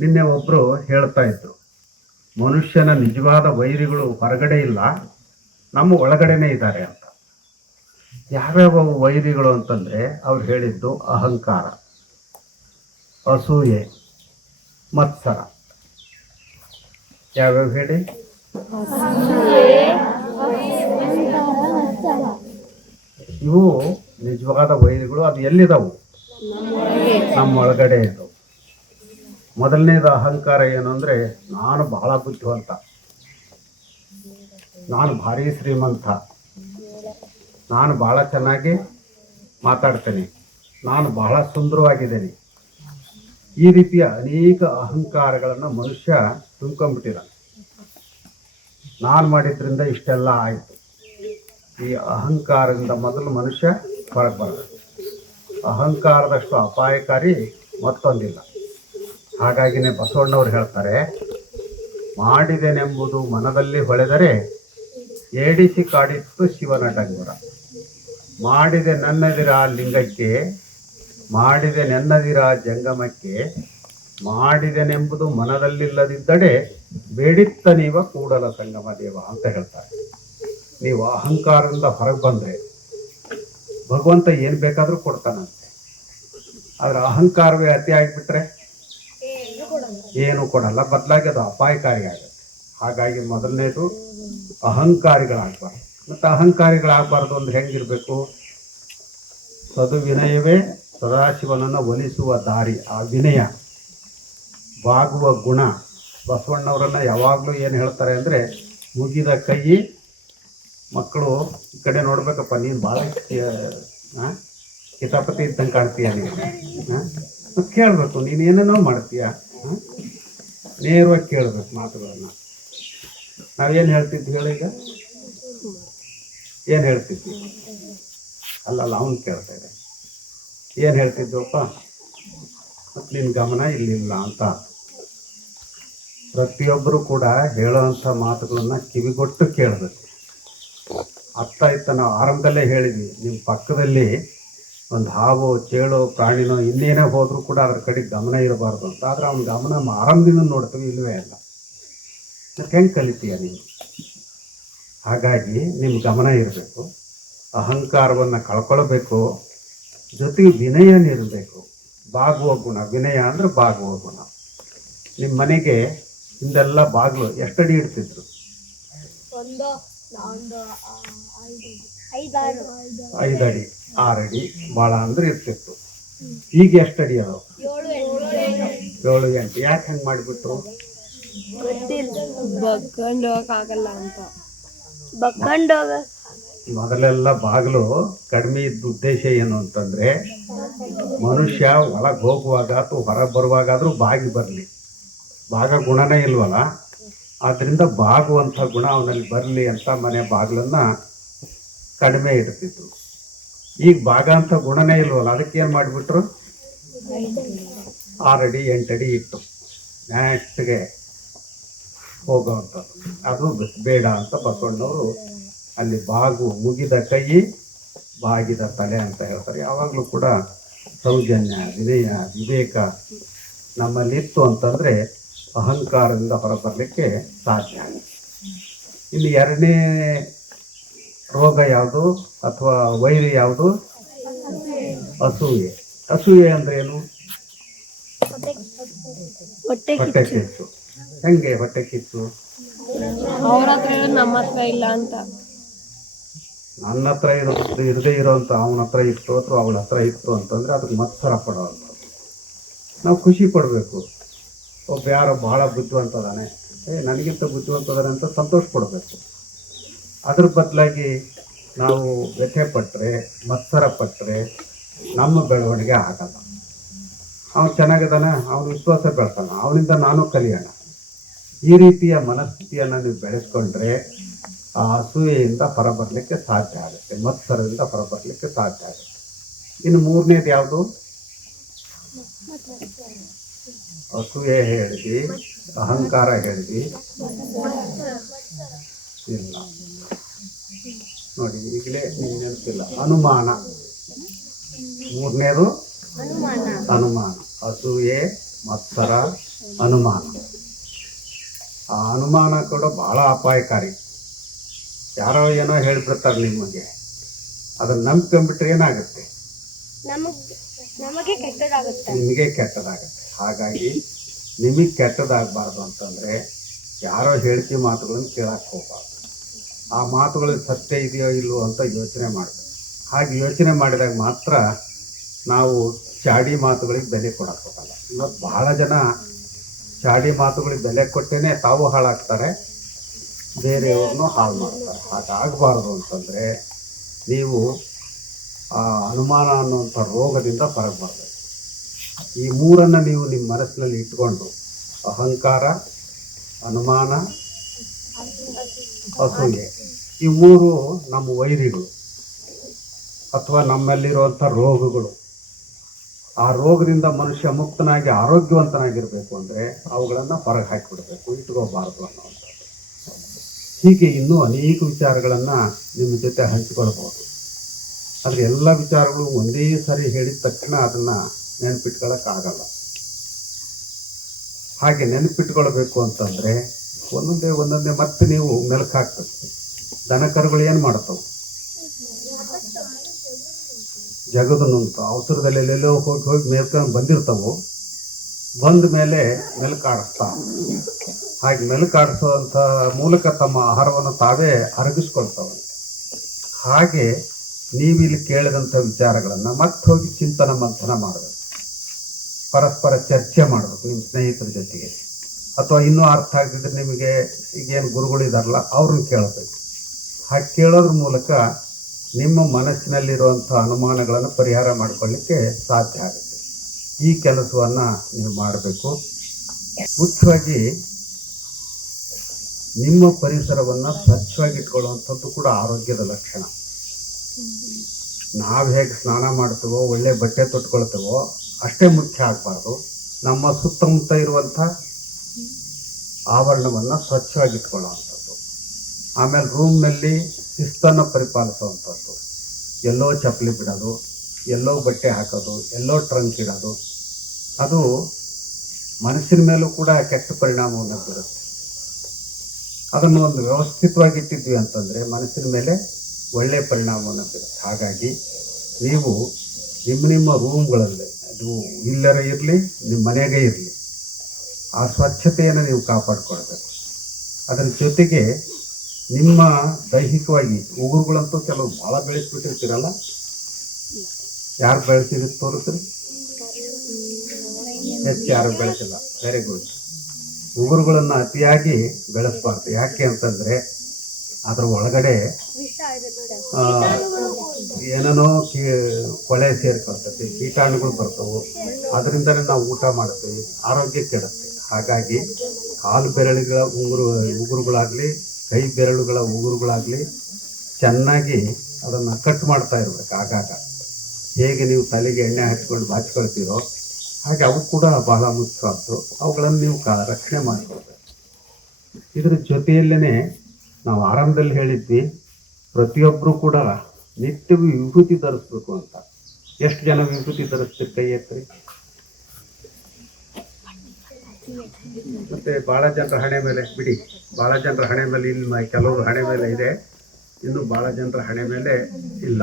ನಿನ್ನೆ ಒಬ್ಬರು ಹೇಳ್ತಾ ಇದ್ರು, ಮನುಷ್ಯನ ನಿಜವಾದ ವೈರಿಗಳು ಹೊರಗಡೆ ಇಲ್ಲ, ನಮ್ಮ ಒಳಗಡೆನೇ ಇದ್ದಾರೆ ಅಂತ. ಯಾವ್ಯಾವ ವೈರಿಗಳು ಅಂತಂದ್ರೆ ಅವ್ರು ಹೇಳಿದ್ದು ಅಹಂಕಾರ, ಅಸೂಯೆ, ಮತ್ಸರ. ಯಾವ್ಯಾವ ಹೇಳಿ? ಇವು ನಿಜವಾದ ವೈರಿಗಳು, ಅದು ಎಲ್ಲಿದಾವು? ನಮ್ಮ ಒಳಗಡೆ ಇದ್ದವು ಮೊದಲನೇದು ಅಹಂಕಾರ ಏನು ಅಂದರೆ, ನಾನು ಬಹಳ ಬುದ್ಧಿವಂತ. ನಾನು ಭಾರಿ ಶ್ರೀಮಂತ. ನಾನು ಬಹಳ ಚೆನ್ನಾಗಿ ಮಾತಾಡ್ತೇನೆ. ನಾನು ಬಹಳ ಸುಂದರವಾಗಿದ್ದೇನೆ. ಈ ರೀತಿಯ ಅನೇಕ ಅಹಂಕಾರಗಳನ್ನು ಮನುಷ್ಯ ತುಂಬ್ಕೊಂಡ್ಬಿಟ್ಟಿದ್ದಾನೆ. ನಾನು ಮಾಡಿದ್ರಿಂದ ಇಷ್ಟೆಲ್ಲ ಆಯಿತು. ಈ ಅಹಂಕಾರದಿಂದ ಮೊದಲು ಮನುಷ್ಯ ಹೊರಗೆ ಬರಬೇಕು ಅಹಂಕಾರದಷ್ಟು ಅಪಾಯಕಾರಿ ಮತ್ತೊಂದಿಲ್ಲ. ಹಾಗಾಗಿನೇ ಬಸವಣ್ಣವ್ರು ಹೇಳ್ತಾರೆ, ಮಾಡಿದೆನೆಂಬುದು ಮನದಲ್ಲಿ ಹೊಳೆದರೆ ಏಡಿಸಿ ಕಾಡಿತ್ತು ಶಿವನ ಡಂಗುರ. ಮಾಡಿದೆ ನನ್ನದಿರ ಲಿಂಗಕ್ಕೆ, ಮಾಡಿದೆ ನೆನ್ನದಿರ ಜಂಗಮಕ್ಕೆ, ಮಾಡಿದೆನೆಂಬುದು ಮನದಲ್ಲಿಲ್ಲದಿದ್ದಡೆ ಬೇಡಿತ್ತ ನೀವ ಕೂಡಲ ಸಂಗಮ ದೇವ ಅಂತ ಹೇಳ್ತಾರೆ. ನೀವು ಅಹಂಕಾರದಿಂದ ಹೊರಗೆ ಬಂದರೆ ಭಗವಂತ ಏನು ಬೇಕಾದರೂ ಕೊಡ್ತಾನಂತೆ. ಆದರೆ ಅಹಂಕಾರವೇ ಅತಿ ಆಗಿಬಿಟ್ರೆ ಏನು ಕೊಡಲ್ಲ, ಬದಲಾಗಿ ಅದು ಅಪಾಯಕಾರಿ ಆಗುತ್ತೆ ಹಾಗಾಗಿ ಮೊದಲನೇದು ಅಹಂಕಾರಿಗಳಾಗಬಾರ್ದು. ಮತ್ತು ಅಹಂಕಾರಿಗಳಾಗಬಾರ್ದು ಅಂದ್ರೆ ಹೆಂಗಿರಬೇಕು? ಸದು ವಿನಯವೇ ಸದಾಶಿವನನ್ನು ಒಲಿಸುವ ದಾರಿ, ಆ ವಿನಯ, ಬಾಗುವ ಗುಣ. ಬಸವಣ್ಣವರನ್ನು ಯಾವಾಗಲೂ ಏನು ಹೇಳ್ತಾರೆ ಅಂದರೆ, ಮುಗಿದ ಕೈ, ಮಕ್ಕಳು ಈ ಕಡೆ ನೋಡ್ಬೇಕಪ್ಪ, ನೀನು ಭಾಳ ಕಿತಾಪತಿ ಇದ್ದಂಗೆ ಕಾಣ್ತೀಯ ನೀನು? ಹಾಂ ಕೇಳಬೇಕು, ನೀನು ಏನೇನೋ ಮಾಡ್ತೀಯ? ಹಾಂ ನೇರವಾಗಿ ಕೇಳಬೇಕು ಮಾತುಗಳನ್ನ. ನಾವೇನು ಹೇಳ್ತಿದ್ವಿ ಹೇಳಿ ಈಗ? ಏನು ಹೇಳ್ತಿದ್ವಿ? ಅಲ್ಲಲ್ಲ, ಅವನು ಕೇಳ್ತಾ ಇದೆ ಏನು ಹೇಳ್ತಿದ್ವಪ್ಪ? ಮತ್ತು ನಿನ್ನ ಗಮನ ಇಲ್ಲಿಲ್ಲ ಅಂತ. ಪ್ರತಿಯೊಬ್ಬರು ಕೂಡ ಹೇಳೋವಂಥ ಮಾತುಗಳನ್ನ ಕಿವಿಗೊಟ್ಟು ಕೇಳಬೇಕು. ಅರ್ಥ ಇತ್ತ ನಾವು ಆರಂಭದಲ್ಲೇ ಹೇಳಿದ್ವಿ ನಿಮ್ಮ ಪಕ್ಕದಲ್ಲಿ ಒಂದು ಹಾವೋ, ಚೇಳು ಪ್ರಾಣಿನೋ ಇನ್ನೇನೇ ಹೋದರೂ ಕೂಡ ಅದ್ರ ಕಡೆ ಗಮನ ಇರಬಾರ್ದು ಅಂತ. ಆದ್ರೆ ಅವ್ನ ಗಮನ ಆರಂಭದಿಂದ ನೋಡ್ತೀವಿ ಇಲ್ಲವೇ ಅಲ್ಲ. ಅದಕ್ಕೆ ಹೆಂಗೆ ಕಲಿತೀಯ ನೀವು ಹಾಗಾಗಿ ನಿಮ್ಮ ಗಮನ ಇರಬೇಕು. ಅಹಂಕಾರವನ್ನು ಕಳ್ಕೊಳ್ಬೇಕು. ಜೊತೆಗೆ ವಿನಯನಿರಬೇಕು ಬಾಗುವ ಗುಣ. ವಿನಯ ಅಂದ್ರೆ ಬಾಗುವ ಗುಣ. ನಿಮ್ಮ ಮನೆಗೆ ಹಿಂದೆಲ್ಲ ಬಾಗಿಲು ಎಷ್ಟಡಿ ಇಡ್ತಿದ್ರು? ಐದು ಅಡಿ ಆರು ಅಡಿ ಭಾಳ ಅಂದ್ರೆ ಇರ್ತಿತ್ತು. ಈಗ ಎಷ್ಟು ಅಡಿ ಅದಾವ? ಏಳು ಎಂಟು. ಯಾಕೆ ಹಂಗೆ ಮಾಡಿಬಿಟ್ರು? ಗೊತ್ತಿಲ್ಲ. ಬಗ್ಕೊಂಡು ಹೋಗಕ್ಕಾಗಲ್ಲ ಅಂತ. ಬಗ್ಕೊಂಡು ಹೋಗ. ಮೊದಲೆಲ್ಲ ಬಾಗಿಲು ಕಡಿಮೆ ಇದ್ದ ಉದ್ದೇಶ ಏನು ಅಂತಂದ್ರೆ ಮನುಷ್ಯ ಒಳಗೆ ಹೋಗುವಾಗ ಅಥವಾ ಹೊರಗೆ ಬರುವಾಗಾದ್ರೂ ಬಾಗಿ ಬರಲಿ. ಭಾಗ ಗುಣನೇ ಇಲ್ವಲ್ಲ? ಆದ್ರಿಂದ ಬಾಗುವಂಥ ಗುಣ ಅವನಲ್ಲಿ ಬರಲಿ ಅಂತ ಮನೆ ಬಾಗಿಲನ್ನ ಕಡಿಮೆ ಇಡ್ತಿದ್ರು ಈಗ ಭಾಗ ಅಂತ ಗುಣನೇ ಇಲ್ವಲ್ಲ, ಅದಕ್ಕೆ ಏನು ಮಾಡಿಬಿಟ್ರು? ಆರಡಿ, ಎಂಟಡಿ ಇಟ್ಟು ನೆಕ್ಸ್ಟ್ಗೆ ಹೋಗೋವಂಥದ್ದು. ಅದು ಬೇಡ ಅಂತ ಬಸವಣ್ಣವರು ಅಲ್ಲಿ ಬಾಗು ಮುಗಿದ ಕೈ, ಬಾಗಿದ ತಲೆ ಅಂತ ಹೇಳ್ತಾರೆ. ಯಾವಾಗಲೂ ಕೂಡ ಸೌಜನ್ಯ, ವಿನಯ, ವಿವೇಕ ನಮ್ಮಲ್ಲಿತ್ತು ಅಂತಂದರೆ ಅಹಂಕಾರದಿಂದ ಹೊರಬರಲಿಕ್ಕೆ ಸಾಧ್ಯ ಇನ್ನು ಎರಡನೇ ರೋಗ ಯಾವುದು ಅಥವಾ ವೈರಿ ಯಾವುದು? ಅಸೂಯೆ. ಅಸೂಯೆ ಅಂದ್ರೆ ಏನು? ಹೊಟ್ಟೆ ಕಿತ್ತು ಕಿಚ್ಚು. ಹೆಂಗೆ ಹೊಟ್ಟೆ ಕಿಚ್ಚು? ಅವ್ರ ಹತ್ರ ಇರೋದು ನಮ್ಮ ಹತ್ರ ಇಲ್ಲ ಅಂತ. ನನ್ನ ಹತ್ರ ಇರೋ ಇರದೇ ಇರೋಂಥ ಅವನ ಹತ್ರ ಇತ್ತು ಅಥವಾ ಅವಳ ಹತ್ರ ಇತ್ತು ಅಂತಂದ್ರೆ ಅದಕ್ಕೆ ಮತ್ಸರ ಪಡೋವಂಥದ್ದು ನಾವು ಖುಷಿ ಪಡಬೇಕು. ಒಬ್ಬ ಯಾರೋ ಬಹಳ ಬುದ್ಧಿವಂತದಾನೆ. ಏ ನನಗಿಂತ ಬುದ್ಧಿವಂತದಾನೆ ಅಂತ ಸಂತೋಷ ಪಡಬೇಕು. ಅದ್ರ ಬದಲಾಗಿ ನಾವು ವ್ಯಥೆ ಪಟ್ಟರೆ ಮತ್ಸರ ಪಟ್ಟರೆ ನಮ್ಮ ಬೆಳವಣಿಗೆ ಆಗಲ್ಲ. ಅವನು ಚೆನ್ನಾಗಿದ್ದಾನೆ ಅವನು ವಿಶ್ವಾಸ ಬೆಳ್ತಾನ, ಅವನಿಂದ ನಾನು ಕಲಿಯೋಣ. ಈ ರೀತಿಯ ಮನಸ್ಥಿತಿಯನ್ನು ನೀವು ಬೆಳೆಸ್ಕೊಂಡ್ರೆ ಆ ಅಸೂಯೆಯಿಂದ ಹೊರಬರಲಿಕ್ಕೆ ಸಾಧ್ಯ ಆಗುತ್ತೆ, ಮತ್ಸರದಿಂದ ಹೊರಬರಲಿಕ್ಕೆ ಸಾಧ್ಯ ಆಗುತ್ತೆ. ಇನ್ನು ಮೂರನೇದು ಯಾವುದು? ಅಸೂಯೆ ಹೇಳಿದ್ವಿ ಅಹಂಕಾರ ಹೇಳಿದ್ವಿ ಇಲ್ಲ. ನೋಡಿ ಈಗಲೇ ನಿಮ್ಗೆ ನೆನಪಿಲ್ಲ. ಅನುಮಾನ. ಮೂರನೇದು? ಅನುಮಾನ. ಅಸೂಯೆ ಮತ್ಸರ ಅನುಮಾನ. ಆ ಅನುಮಾನ ಕೂಡ ಭಾಳ ಅಪಾಯಕಾರಿ. ಯಾರೋ ಏನೋ ಹೇಳ್ಬಿಡ್ತಾರೆ ನಿಮಗೆ. ಅದನ್ನು ನಂಬ್ಕೊಂಡ್ಬಿಟ್ರೆ ಏನಾಗುತ್ತೆ? ನಮಗ್ ಕೆಟ್ಟದಾಗುತ್ತೆ. ನಿಮಗೆ ಕೆಟ್ಟದಾಗುತ್ತೆ. ಹಾಗಾಗಿ ನಿಮಗೆ ಕೆಟ್ಟದಾಗಬಾರ್ದು ಅಂತಂದರೆ ಯಾರೋ ಹೇಳ್ತಿ ಮಾತುಗಳನ್ನು ಕೇಳಕ್ಕೆ ಹೋಗ್ಬಾರ್ದು. ಆ ಮಾತುಗಳು ಸತ್ಯ ಇದೆಯೋ ಇಲ್ಲವೋ ಅಂತ ಯೋಚನೆ ಮಾಡಬೇಕು ಹಾಗೆ ಯೋಚನೆ ಮಾಡಿದಾಗ ಮಾತ್ರ ನಾವು ಚಾಡಿ ಮಾತುಗಳಿಗೆ ಬೆಲೆ ಕೊಡೋಕ್ಕಾಗಲ್ಲ. ಇವತ್ತು ಬಹಳ ಜನ ಚಾಡಿ ಮಾತುಗಳಿಗೆ ಬೆಲೆ ಕೊಟ್ಟೇ ತಾವು ಹಾಳಾಗ್ತಾರೆ, ಬೇರೆಯವ್ರನ್ನೂ ಹಾಳು ಮಾಡ್ತಾರೆ. ಹಾಗಾಗಬಾರ್ದು ಅಂತಂದರೆ ನೀವು ಆ ಅನುಮಾನ ಅನ್ನುವಂಥ ರೋಗದಿಂದ ಹೊರಗೆ ಈ ಮೂರನ್ನು ನೀವು ನಿಮ್ಮ ಮನಸ್ಸಿನಲ್ಲಿ ಇಟ್ಕೊಂಡು ಅಹಂಕಾರ, ಅನುಮಾನ, ಅಸೂಯೆ. ಈ ಮೂರು ನಮ್ಮ ವೈರಿಗಳು ಅಥವಾ ನಮ್ಮಲ್ಲಿರುವಂಥ ರೋಗಗಳು. ಆ ರೋಗದಿಂದ ಮನುಷ್ಯ ಮುಕ್ತನಾಗಿ, ಆರೋಗ್ಯವಂತನಾಗಿರಬೇಕು ಅಂದರೆ ಅವುಗಳನ್ನು ಹೊರಗೆ ಹಾಕಿಬಿಡಬೇಕು ಇಟ್ಕೋಬಾರ್ದು ಅನ್ನೋವಂಥದ್ದು ಹೀಗೆ ಇನ್ನೂ ಅನೇಕ ವಿಚಾರಗಳನ್ನು ನಿಮ್ಮ ಜೊತೆ ಹಂಚಿಕೊಳ್ಬೋದು ಆದರೆ ಎಲ್ಲ ವಿಚಾರಗಳು ಒಂದೇ ಸಾರಿ ಹೇಳಿದ ತಕ್ಷಣ ಅದನ್ನು ನೆನಪಿಟ್ಕೊಳ್ಳೋಕ್ಕಾಗಲ್ಲ ಹಾಗೆ ನೆನಪಿಟ್ಕೊಳ್ಬೇಕು ಅಂತಂದರೆ ಒಂದೊಂದೇ ಒಂದೊಂದೇ ಮತ್ತೆ ನೀವು ಮೆಲುಕು ದನ ಕರುಗಳು ಏನು ಮಾಡ್ತಾವೆ? ಜಗದ ನಿಂತು ಅವಸರದಲ್ಲಿ ಎಲ್ಲೆಲ್ಲೋ ಹೋಗಿ ಹೋಗಿ ಮೇಲ್ಕೊಂಡು ಬಂದಿರ್ತವೆ. ಬಂದ ಮೇಲೆ ಮೆಲುಕಾಡಿಸ್ತಾ. ಹಾಗೆ ಮೆಲುಕಾಡಿಸುವಂಥ ಮೂಲಕ ತಮ್ಮ ಆಹಾರವನ್ನು ತಾವೇ ಅರಗಿಸ್ಕೊಳ್ತಾವೆ. ಹಾಗೆ ನೀವಿಲ್ಲಿ ಕೇಳಿದಂಥ ವಿಚಾರಗಳನ್ನು ಮತ್ತೆ ಹೋಗಿ ಚಿಂತನ ಮಂಥನ ಮಾಡಬೇಕು. ಪರಸ್ಪರ ಚರ್ಚೆ ಮಾಡಬೇಕು ನಿಮ್ಮ ಸ್ನೇಹಿತರ ಜೊತೆಗೆ. ಅಥವಾ ಇನ್ನೂ ಅರ್ಥ ಆಗದಿದ್ರೆ ನಿಮಗೆ ಈಗೇನು ಗುರುಗಳಿದಾರಲ್ಲ ಅವ್ರನ್ನ ಕೇಳಬೇಕು. ಹಾಗೆ ಕೇಳೋದ್ರ ಮೂಲಕ ನಿಮ್ಮ ಮನಸ್ಸಿನಲ್ಲಿರುವಂಥ ಅನುಮಾನಗಳನ್ನು ಪರಿಹಾರ ಮಾಡಿಕೊಳ್ಳಿಕ್ಕೆ ಸಾಧ್ಯ ಆಗುತ್ತೆ. ಈ ಕೆಲಸವನ್ನು ನೀವು ಮಾಡಬೇಕು. ಮುಖ್ಯವಾಗಿ ನಿಮ್ಮ ಪರಿಸರವನ್ನು ಸ್ವಚ್ಛವಾಗಿ ಇಟ್ಕೊಳ್ಳುವಂಥದ್ದು ಕೂಡ ಆರೋಗ್ಯದ ಲಕ್ಷಣ. ನಾವು ಹೇಗೆ ಸ್ನಾನ ಮಾಡ್ತೀವೋ, ಒಳ್ಳೆ ಬಟ್ಟೆ ತೊಟ್ಕೊಳ್ತೇವೋ, ಅಷ್ಟೇ ಮುಖ್ಯ ಆಗಬಾರ್ದು. ನಮ್ಮ ಸುತ್ತಮುತ್ತ ಇರುವಂಥ ಆವರಣವನ್ನು ಸ್ವಚ್ಛವಾಗಿ ಇಟ್ಕೊಳ್ಳುವಂಥದ್ದು ಆಮೇಲೆ ರೂಮ್ನಲ್ಲಿ ಶಿಸ್ತನ್ನು ಪರಿಪಾಲಿಸುವಂಥದ್ದು. ಎಲ್ಲೋ ಚಪ್ಪಲಿ ಬಿಡೋದು, ಎಲ್ಲೋ ಬಟ್ಟೆ ಹಾಕೋದು, ಎಲ್ಲೋ ಟ್ರಂಕ್ ಇಡೋದು. ಅದು ಮನಸ್ಸಿನ ಮೇಲೂ ಕೂಡ ಕೆಟ್ಟ ಪರಿಣಾಮವನ್ನು ಬೀರುತ್ತೆ. ಅದನ್ನು ಒಂದು ವ್ಯವಸ್ಥಿತವಾಗಿ ಇಟ್ಟಿದ್ವಿ ಅಂತಂದರೆ ಮನಸ್ಸಿನ ಮೇಲೆ ಒಳ್ಳೆಯ ಪರಿಣಾಮವನ್ನು ಬೀರುತ್ತೆ. ಹಾಗಾಗಿ ನೀವು ನಿಮ್ಮ ನಿಮ್ಮ ರೂಮ್ಗಳಲ್ಲಿ ಅದು ಇಲ್ಲರ ಇರಲಿ, ನಿಮ್ಮ ಮನೆಗೆ ಇರಲಿ, ಆ ಸ್ವಚ್ಛತೆಯನ್ನು ನೀವು ಕಾಪಾಡಿಕೊಳ್ಬೇಕು. ಅದರ ಜೊತೆಗೆ ನಿಮ್ಮ ದೈಹಿಕವಾಗಿ ಉಗುರುಗಳಂತೂ ಕೆಲವು ಭಾಳ ಬೆಳೆಸ್ಬಿಟ್ಟಿರ್ತೀರಲ್ಲ? ಯಾರು ಬೆಳೆಸಿದ್ರೆ ತೋರಿಸ್ರಿ. ಹೆಚ್ಚು ಯಾರು ಬೆಳೆಸಿಲ್ಲ. ವೆರಿ ಗುಡ್ ಉಗುರುಗಳನ್ನು ಅತಿಯಾಗಿ ಬೆಳೆಸ್ಬಾರ್ದು. ಯಾಕೆ ಅಂತಂದರೆ ಅದರ ಒಳಗಡೆ ಏನೇನೋ ಕೀ, ಕೊಳೆ ಸೇರ್ಕೊಳ್ತೈತಿ ಕೀಟಾಣುಗಳು ಬರ್ತವೆ. ಅದರಿಂದಲೇ ನಾವು ಊಟ ಮಾಡ್ತೀವಿ ಆರೋಗ್ಯ ಕೆಡುತ್ತೆ. ಹಾಗಾಗಿ ಕಾಲು ಬೆರಳಿಗಳ ಉಗುರು, ಉಗುರುಗಳಾಗಲಿ ಕೈ ಬೆರಳುಗಳ ಉಗುರುಗಳಾಗಲಿ ಚೆನ್ನಾಗಿ ಅದನ್ನು ಕಟ್ ಮಾಡ್ತಾ ಇರಬೇಕು ಆಗಾಗ. ಹೇಗೆ ನೀವು ತಲೆಗೆ ಎಣ್ಣೆ ಹಚ್ಕೊಂಡು ಬಾಚ್ಕೊಳ್ತೀರೋ ಹಾಗೆ ಅವು ಕೂಡ ಬಹಳ ಮುಖ್ಯವಾದ್ದು. ಅವುಗಳನ್ನು ನೀವು ಕ, ರಕ್ಷಣೆ ಮಾಡ್ಕೊಳ್ಬೇಕು. ಇದರ ಜೊತೆಯಲ್ಲೇ ನಾವು ಆರಂಭದಲ್ಲಿ ಹೇಳಿದ್ವಿ ಪ್ರತಿಯೊಬ್ಬರೂ ಕೂಡ ನಿತ್ಯವೂ ವಿಭೂತಿ ಧರಿಸ್ಬೇಕು ಅಂತ. ಎಷ್ಟು ಜನ ವಿಭೂತಿ ಧರಿಸ್ತೀರಿ ಕೈ ಎತ್ತರಿ ಮತ್ತೆ ಭಾಳ ಜನರ ಹಣೆ ಮೇಲೆ, ಬಿಡಿ ಭಾಳ ಜನರ ಹಣೆ ಮೇಲೆ ಇಲ್ಲಿ ಕೆಲವರು ಹಣೆ ಮೇಲೆ ಇದೆ. ಇನ್ನು ಭಾಳ ಜನರ ಹಣೆ ಮೇಲೆ ಇಲ್ಲ.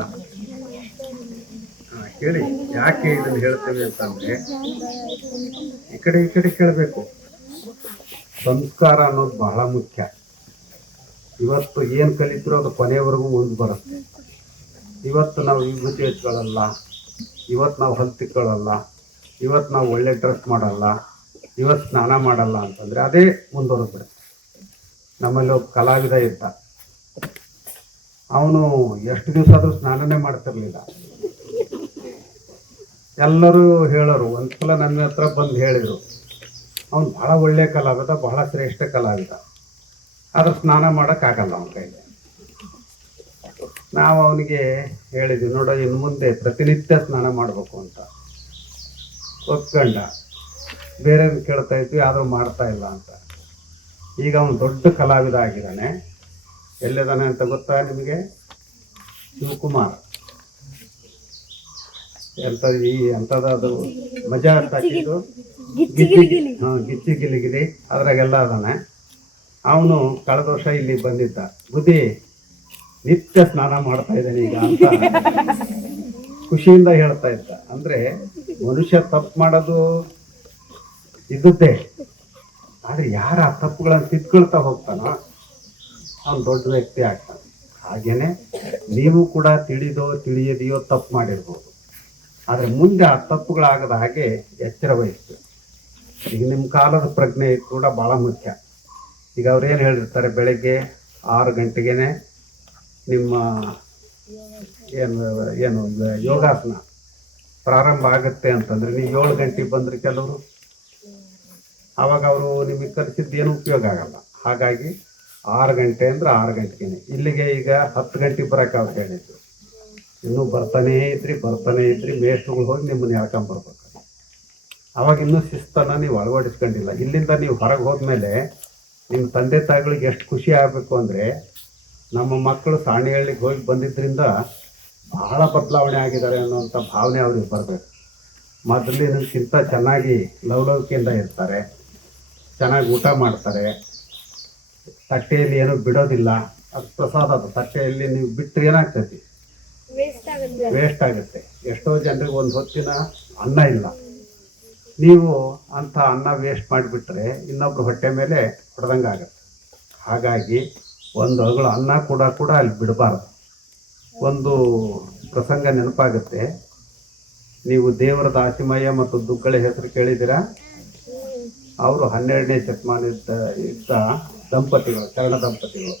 ಹೇಳಿ, ಯಾಕೆ ಇದನ್ನು ಹೇಳ್ತೇವೆ ಅಂತಂದರೆ, ಈ ಕಡೆ ಈ ಕಡೆ ಕೇಳಬೇಕು. ಸಂಸ್ಕಾರ ಅನ್ನೋದು ಬಹಳ ಮುಖ್ಯ. ಇವತ್ತು ಏನು ಕಲಿತರೂ ಅದು ಕೊನೆಯವರೆಗೂ ಮುಂದೆ ಬರುತ್ತೆ. ಇವತ್ತು ನಾವು ವಿಭೂತಿ ಹಚ್ಕೊಳ್ಳಲ್ಲ ಇವತ್ತು ನಾವು ಹಲ್ ತಿಕ್ಕೊಳ್ಳಲ್ಲ ಇವತ್ತು ನಾವು ಒಳ್ಳೆ ಡ್ರೆಸ್ ಮಾಡಲ್ಲ ಇವತ್ತು ಸ್ನಾನ ಮಾಡಲ್ಲ ಅಂತಂದರೆ ಅದೇ ಮುಂದುವರೆದ್ಬಿಡುತ್ತೆ ನಮ್ಮಲ್ಲಿ ಒಬ್ಬ ಕಲಾವಿದ ಇದ್ದ. ಅವನು ಎಷ್ಟು ದಿವಸ ಆದರೂ ಸ್ನಾನನೇ ಮಾಡ್ತಿರ್ಲಿಲ್ಲ. ಎಲ್ಲರೂ ಹೇಳೋರು ಒಂದ್ಸಲ ನನ್ನ ಹತ್ರ ಬಂದು ಹೇಳಿದರು, ಅವನು ಭಾಳ ಒಳ್ಳೆಯ ಕಲಾವಿದ ಬಹಳ ಶ್ರೇಷ್ಠ ಕಲಾವಿದ. ಆದ್ರೆ ಸ್ನಾನ ಮಾಡೋಕ್ಕಾಗಲ್ಲ ಅವನ ಕೈಗೆ ನಾವು ಅವನಿಗೆ ಹೇಳಿದ್ವಿ, ನೋಡ ಇನ್ನು ಮುಂದೆ ಪ್ರತಿನಿತ್ಯ ಸ್ನಾನ ಮಾಡಬೇಕು ಅಂತ. ಒಪ್ಕೊಂಡ. ಬೇರೆ ಕೇಳ್ತಾ ಇದ್ವಿ ಆದರೂ ಮಾಡ್ತಾ ಇಲ್ಲ ಅಂತ. ಈಗ ಅವನು ದೊಡ್ಡ ಕಲಾವಿದ ಆಗಿದ್ದಾನೆ. ಎಲ್ಲಿದ್ದಾನೆ ಅಂತ ಗೊತ್ತಾ ನಿಮಗೆ? ಶಿವಕುಮಾರ್. ಎಂತ ಈ ಎಂಥದ್ದು ಮಜಾ ಅಂತ ಹಾಕಿದ್ದು? ಗಿಚ್ಚಿ ಗಿಲಿ ಗಿಲಿ ಹಾಂ ಗಿಚ್ಚಿ ಗಿಲಿ ಗಿಲಿ ಅದ್ರಾಗೆಲ್ಲ ಅದಾನೆ. ಅವನು ಕಳೆದ ವರ್ಷ ಇಲ್ಲಿ ಬಂದಿದ್ದ. ಬುದ್ಧಿ ನಿತ್ಯ ಸ್ನಾನ ಮಾಡ್ತಾ ಇದ್ದಾನೆ ಈಗ ಅಂತ ಖುಷಿಯಿಂದ ಹೇಳ್ತಾ ಇದ್ದ. ಅಂದ್ರೆ ಮನುಷ್ಯ ತಪ್ಪು ಮಾಡೋದು ಇದ್ದುದ್ದೇ ಆದರೆ ಯಾರ ಆ ತಪ್ಪುಗಳನ್ನು ತಿದ್ಕೊಳ್ತಾ ಹೋಗ್ತಾನೋ ಅವ್ನು ದೊಡ್ಡ ವ್ಯಕ್ತಿ ಆಗ್ತಾನೆ. ಹಾಗೇನೆ ನೀವು ಕೂಡ ತಿಳಿದೋ ತಿಳಿಯದೆಯೋ ತಪ್ಪು ಮಾಡಿರ್ಬೋದು. ಆದರೆ ಮುಂದೆ ಆ ತಪ್ಪುಗಳಾಗದ ಹಾಗೆ ಎಚ್ಚರ ವಹಿಸ್ಬೇಕು. ಈಗ ನಿಮ್ಮ ಕಾಲದ ಪ್ರಜ್ಞೆ ಕೂಡ ಭಾಳ ಮುಖ್ಯ. ಈಗ ಅವ್ರೇನು ಹೇಳಿರ್ತಾರೆ, ಬೆಳಗ್ಗೆ ಆರು ಗಂಟೆಗೇನೆ ನಿಮ್ಮ ಏನು ಏನು, ಯೋಗಾಸನ ಪ್ರಾರಂಭ ಆಗುತ್ತೆ ಅಂತಂದರೆ ನೀವು ಏಳು ಗಂಟೆಗೆ ಬಂದ್ರೆ ಕೆಲವರು ಆವಾಗ ಅವರು ನಿಮಗೆ ಕಲಿಸಿದ್ದು ಏನು ಉಪಯೋಗ ಆಗಲ್ಲ. ಹಾಗಾಗಿ ಆರು ಗಂಟೆ ಅಂದ್ರೆ ಆರು ಗಂಟೆಗೆ ಇಲ್ಲಿಗೆ ಈಗ ಹತ್ತು ಗಂಟೆಗೆ ಅವ್ರು ಹೇಳಿದ್ರು. ಇನ್ನೂ ಬರ್ತಾನೇ ಇದ್ರಿ, ಬರ್ತಾನೆ ಇದ್ರಿ, ಮೇಷ್ಟ್ರುಗಳು ಹೋಗಿ ನಿಮ್ಮನ್ನ ಹೇಳ್ಕೊಂಬರ್ಬೇಕು ಅವಾಗ ಇನ್ನೂ ಶಿಸ್ತನ್ನು ನೀವು ಅಳವಡಿಸ್ಕೊಂಡಿಲ್ಲ. ಇಲ್ಲಿಂದ ನೀವು ಹೊರಗೆ ಹೋದ್ಮೇಲೆ ನಿಮ್ಮ ತಂದೆ ತಾಯಿಗಳಿಗೆ ಎಷ್ಟು ಖುಷಿ ಆಗಬೇಕು ಅಂದರೆ ನಮ್ಮ ಮಕ್ಕಳು ಸಾಣಿಹಳ್ಳಿಗೆ ಹೋಗಿ ಬಂದಿದ್ದರಿಂದ ಬಹಳ ಬದಲಾವಣೆ ಆಗಿದ್ದಾರೆ ಅನ್ನೋಂಥ ಭಾವನೆ ಅವ್ರಿಗೆ ಬರಬೇಕು. ಮೊದಲಿನಕ್ಕಿಂತ ಚೆನ್ನಾಗಿ ಲವಲವಿಕೆಯಿಂದ ಇರ್ತಾರೆ. ಚೆನ್ನಾಗಿ ಊಟ ಮಾಡ್ತಾರೆ. ತಟ್ಟೆಯಲ್ಲಿ ಏನೂ ಬಿಡೋದಿಲ್ಲ. ಅದು ಪ್ರಸಾದ ಅದು. ತಟ್ಟೆಯಲ್ಲಿ ನೀವು ಬಿಟ್ಟರೆ ಏನಾಗ್ತೈತಿ ವೇಸ್ಟ್ ಆಗುತ್ತೆ. ಎಷ್ಟೋ ಜನರಿಗೆ ಒಂದು ಹೊತ್ತಿನ ಅನ್ನ ಇಲ್ಲ. ನೀವು ಅಂಥ ಅನ್ನ ವೇಸ್ಟ್ ಮಾಡಿಬಿಟ್ರೆ ಇನ್ನೊಬ್ರು ಹೊಟ್ಟೆ ಮೇಲೆ ಹೊಡೆದಂಗೆ ಆಗುತ್ತೆ. ಹಾಗಾಗಿ ಒಂದು ಅಗಳು ಅನ್ನ ಕೂಡ ಕೂಡ ಅಲ್ಲಿ ಬಿಡಬಾರ್ದು. ಒಂದು ಪ್ರಸಂಗ ನೆನಪಾಗುತ್ತೆ. ನೀವು ದೇವರ ದಾಸಿಮಯ್ಯ ಮತ್ತು ದುಗ್ಗಳ ಹೆಸರು ಕೇಳಿದ್ದೀರಾ? ಅವರು ಹನ್ನೆರಡನೇ ಶತಮಾನದ ಇದ್ದ ದಂಪತಿಗಳು ಚರಣ ದಂಪತಿಗಳು.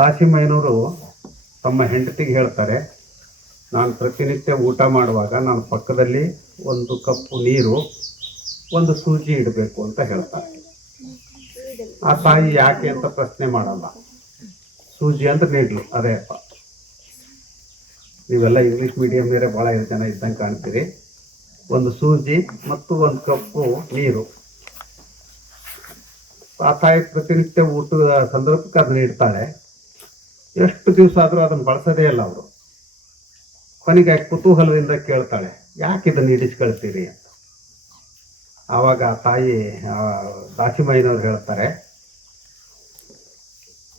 ರಾಶಿಮಯ್ಯನವರು ತಮ್ಮ ಹೆಂಡತಿಗೆ ಹೇಳ್ತಾರೆ, ನಾನು ಪ್ರತಿನಿತ್ಯ ಊಟ ಮಾಡುವಾಗ ನಾನು ಪಕ್ಕದಲ್ಲಿ ಒಂದು ಕಪ್ಪು ನೀರು, ಒಂದು ಸೂಜಿ ಇಡಬೇಕು ಅಂತ ಹೇಳ್ತಾರೆ. ಆ ತಾಯಿ ಯಾಕೆ ಅಂತ ಪ್ರಶ್ನೆ ಮಾಡಲ್ಲ. ಸೂಜಿ ಅಂತ ನೀಡ್ಲು, ಅದೇ ಅಪ್ಪ. ನೀವೆಲ್ಲ ಇಂಗ್ಲೀಷ್ ಮೀಡಿಯಂ ಬೇರೆ ಭಾಳ ಜನ ಇದ್ದಂಗೆ ಕಾಣ್ತೀರಿ. ಒಂದು ಸೂಜಿ ಮತ್ತು ಒಂದು ಕಪ್ಪು ನೀರು. ಆ ತಾಯಿ ಪ್ರತಿನಿತ್ಯ ಊಟದ ಸಂದರ್ಭಕ್ಕೆ ಅದನ್ನ ಇಡ್ತಾಳೆ. ಎಷ್ಟು ದಿವಸ ಆದರೂ ಅದನ್ನು ಬಳಸೋದೇ ಇಲ್ಲ ಅವರು. ಕೊನೆಗೆ ಕುತೂಹಲದಿಂದ ಕೇಳ್ತಾಳೆ, ಯಾಕೆ ಇದನ್ನು ಇಡಿಸ್ಕೊಳ್ತೀರಿ ಅಂತ? ಆವಾಗ ಆ ತಾಯಿ ದಾಸಿಮಯ್ಯನವ್ರು ಹೇಳ್ತಾರೆ,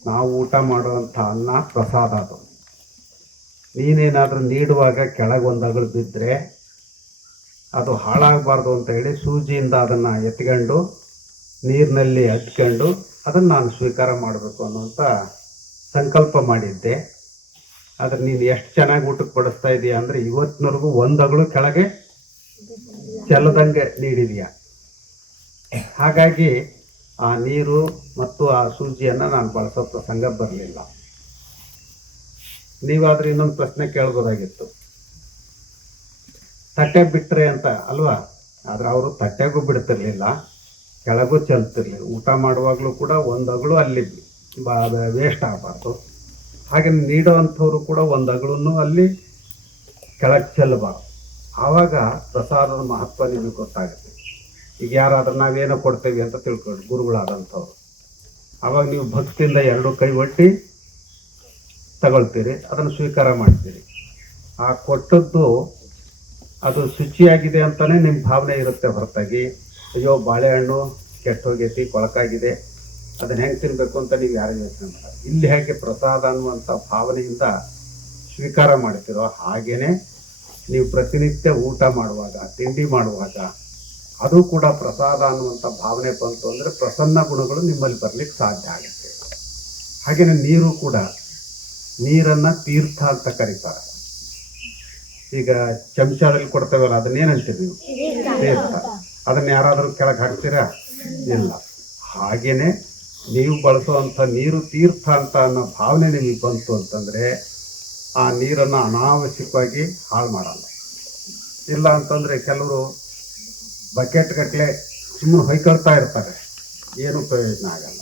ನಾವು ಊಟ ಮಾಡುವಂಥ ಅನ್ನ ಪ್ರಸಾದ ಅದು. ನೀನೇನಾದರೂ ನೀಡುವಾಗ ಕೆಳಗೊಂದು ಅಗಳು ಬಿದ್ದರೆ ಅದು ಹಾಳಾಗಬಾರ್ದು ಅಂತ ಹೇಳಿ ಸೂಜಿಯಿಂದ ಅದನ್ನು ಎತ್ಕೊಂಡು, ನೀರಿನಲ್ಲಿ ಹಚ್ಕೊಂಡು ಅದನ್ನು ನಾನು ಸ್ವೀಕಾರ ಮಾಡಬೇಕು ಅನ್ನುವಂಥ ಸಂಕಲ್ಪ ಮಾಡಿದ್ದೆ. ಆದರೆ ನೀನು ಎಷ್ಟು ಚೆನ್ನಾಗಿ ಊಟಕ್ಕೆ ಬಡಿಸ್ತಾ ಇದೆಯಾ ಅಂದರೆ ಇವತ್ತಿನವರೆಗೂ ಒಂದು ಅಗಳು ಕೆಳಗೆ ಚೆಲ್ಲದಂಗೆ ನೀಡಿದೀಯ ಹಾಗಾಗಿ ಆ ನೀರು ಮತ್ತು ಆ ಸೂಜಿಯನ್ನು ನಾನು ಬಳಸೋ ಪ್ರಸಂಗ ಬರಲಿಲ್ಲ. ನೀವಾದ್ರೆ ಇನ್ನೊಂದು ಪ್ರಶ್ನೆ ಕೇಳ್ಬೋದಾಗಿತ್ತು. ತಟ್ಟೆ ಬಿಟ್ರೆ ಅಂತ ಅಲ್ವಾ? ಆದ್ರೆ ಅವರು ತಟ್ಟೆಗೂ ಬಿಡ್ತಿರ್ಲಿಲ್ಲ, ಕೆಳಗೂ ಚೆಲ್ತಿರ್ಲಿಲ್ಲ ಊಟ ಮಾಡುವಾಗಲೂ ಕೂಡ ಒಂದು ಅಗಳು ಅಲ್ಲಿ ವೇಸ್ಟ್ ಆಗಬಾರ್ದು. ಹಾಗೆ ನೀಡೋ ಅಂಥವ್ರು ಕೂಡ ಒಂದು ಅಗಳನ್ನು ಅಲ್ಲಿ ಕೆಳಗೆ ಚೆಲ್ಲಬಾರ್ದು ಆವಾಗ ಪ್ರಸಾದದ ಮಹತ್ವ ನಿಮಗೆ ಗೊತ್ತಾಗುತ್ತೆ. ಈಗ ಯಾರಾದ್ರೂ ನಾವೇನೋ ಕೊಡ್ತೇವೆ ಅಂತ ತಿಳ್ಕೊಂಡು ಗುರುಗಳಾದಂಥವ್ರು. ಆವಾಗ ನೀವು ಭಕ್ತಿಯಿಂದ ಎರಡು ಕೈ ಒಟ್ಟಿ ತಗೊಳ್ತೀರಿ, ಅದನ್ನು ಸ್ವೀಕಾರ ಮಾಡ್ತೀರಿ. ಆ ಕೊಟ್ಟದ್ದು ಅದು ಶುಚಿಯಾಗಿದೆ ಅಂತಲೇ ನಿಮ್ಮ ಭಾವನೆ ಇರುತ್ತೆ ಹೊರತಾಗಿ. ಅಯ್ಯೋ, ಬಾಳೆಹಣ್ಣು ಕೆಟ್ಟೋಗೈತಿ, ಕೊಳಕಾಗಿದೆ, ಅದನ್ನ ಹೆಂಗೆ ತಿನ್ನಬೇಕು ಅಂತ ನೀವು ಯಾರು ಯೋಚನೆ ಮಾಡಲ್ಲ. ಇಲ್ಲಿ ಹೇಗೆ ಪ್ರಸಾದ ಅನ್ನುವಂಥ ಭಾವನೆಯಿಂದ ಸ್ವೀಕಾರ ಮಾಡ್ತಿರೋ ಹಾಗೇನೆ ನೀವು ಪ್ರತಿನಿತ್ಯ ಊಟ ಮಾಡುವಾಗ, ತಿಂಡಿ ಮಾಡುವಾಗ, ಅದು ಕೂಡ ಪ್ರಸಾದ ಅನ್ನುವಂಥ ಭಾವನೆ ಬಂತು ಅಂದರೆ ಪ್ರಸನ್ನ ಗುಣಗಳು ನಿಮ್ಮಲ್ಲಿ ಬರ್ಲಿಕ್ಕೆ ಸಾಧ್ಯ ಆಗುತ್ತೆ. ಹಾಗೆಯೇ ನೀರು ಕೂಡ, ನೀರನ್ನು ತೀರ್ಥ ಅಂತ ಕರೀತಾರೆ. ಈಗ ಚಮಚದಲ್ಲಿ ಕೊಡ್ತೇವಲ್ಲ ಅದನ್ನೇನಂತೀರಿ ನೀವು? ತೀರ್ಥ ಅದನ್ನ ಯಾರಾದರೂ ಕೆಳಗೆ ಹಾಕ್ತೀರಾ? ಇಲ್ಲ. ಹಾಗೆಯೇ ನೀವು ಬಳಸುವಂಥ ನೀರು ತೀರ್ಥ ಅಂತ ಅನ್ನೋ ಭಾವನೆ ನಿಮಗೆ ಬಂತು ಅಂತಂದರೆ ಆ ನೀರನ್ನು ಅನಾವಶ್ಯಕವಾಗಿ ಹಾಳು ಮಾಡಲ್ಲ. ಇಲ್ಲ ಅಂತಂದರೆ ಕೆಲವರು ಬಕೆಟ್ ಗಟ್ಟಲೆ ಸುಮ್ಮನೆ ಹೊಯ್ಕೊಳ್ತಾ ಇರ್ತಾರೆ. ಏನು ಪ್ರಯೋಜನ ಆಗಲ್ಲ.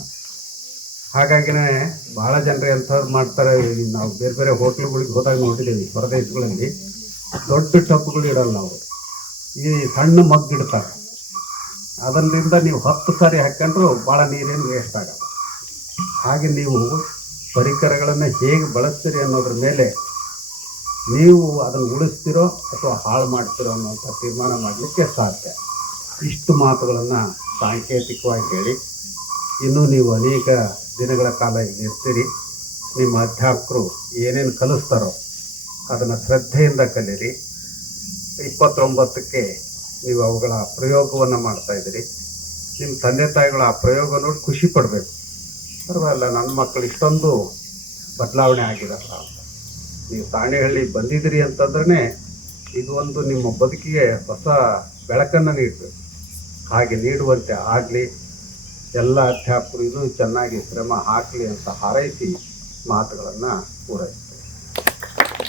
ಹಾಗಾಗಿನೇ ಭಾಳ ಜನರು ಎಂಥವ್ರು ಮಾಡ್ತಾರೆ ನಾವು ಬೇರೆ ಬೇರೆ ಹೋಟ್ಲುಗಳಿಗೆ ಹೋದಾಗ ನೋಡಿದ್ದೀವಿ ಹೊರದೇಶಗಳಲ್ಲಿ. ದೊಡ್ಡ ಟಬ್ಗಳು ಇಡಲ್ಲ ಅವರು. ಈ ಸಣ್ಣ ಮಗ್ಗು ಇಡ್ತಾರೆ. ಅದರಿಂದ ನೀವು ಹತ್ತು ಸಾರಿ ಹಾಕೊಂಡ್ರು ಭಾಳ ನೀರೇನು ವೇಸ್ಟ್ ಆಗಲ್ಲ. ಹಾಗೆ ನೀವು ಪರಿಕರಗಳನ್ನು ಹೇಗೆ ಬಳಸ್ತೀರಿ ಅನ್ನೋದ್ರ ಮೇಲೆ ನೀವು ಅದನ್ನು ಉಳಿಸ್ತಿರೋ ಅಥವಾ ಹಾಳು ಮಾಡ್ತಿರೋ ಅನ್ನೋಂಥ ತೀರ್ಮಾನ ಮಾಡಲಿಕ್ಕೆ ಸಾಧ್ಯ. ಇಷ್ಟು ಮಾತುಗಳನ್ನು ಸಾಂಕೇತಿಕವಾಗಿ ಹೇಳಿ. ಇನ್ನೂ ನೀವು ಅನೇಕ ದಿನಗಳ ಕಾಲ ಇಲ್ಲಿ ಇರ್ತೀರಿ ನಿಮ್ಮ ಅಧ್ಯಾಪಕರು ಏನೇನು ಕಲಿಸ್ತಾರೋ ಅದನ್ನು ಶ್ರದ್ಧೆಯಿಂದ ಕಲೀರಿ. ಇಪ್ಪತ್ತೊಂಬತ್ತಕ್ಕೆ ನೀವು ಅವುಗಳ ಪ್ರಯೋಗವನ್ನು ಮಾಡ್ತಾ ಇದ್ದೀರಿ. ನಿಮ್ಮ ತಂದೆ ತಾಯಿಗಳು ಆ ಪ್ರಯೋಗ ನೋಡಿ ಖುಷಿ ಪಡಬೇಕು. ಪರವಾಗಿಲ್ಲ, ನನ್ನ ಮಕ್ಕಳು ಇಷ್ಟೊಂದು ಬದಲಾವಣೆ ಆಗಿರಲ್ಲ ಅಂತ. ನೀವು ತಾಣೆಹಳ್ಳಿ ಬಂದಿದ್ದೀರಿ ಅಂತಂದ್ರೆ ಇದು ಒಂದು ನಿಮ್ಮ ಬದುಕಿಗೆ ಹೊಸ ಬೆಳಕನ್ನು ನೀಡಬೇಕು ಹಾಗೆ ನೀಡುವಂತೆ ಆಗಲಿ, ಎಲ್ಲ ಅಧ್ಯಾಪಕರು ಇನ್ನೂ ಚೆನ್ನಾಗಿ ಶ್ರಮ ಹಾಕಲಿ ಅಂತ ಹಾರೈಸಿ ಮಾತುಗಳನ್ನು ಪೂರೈಸಿ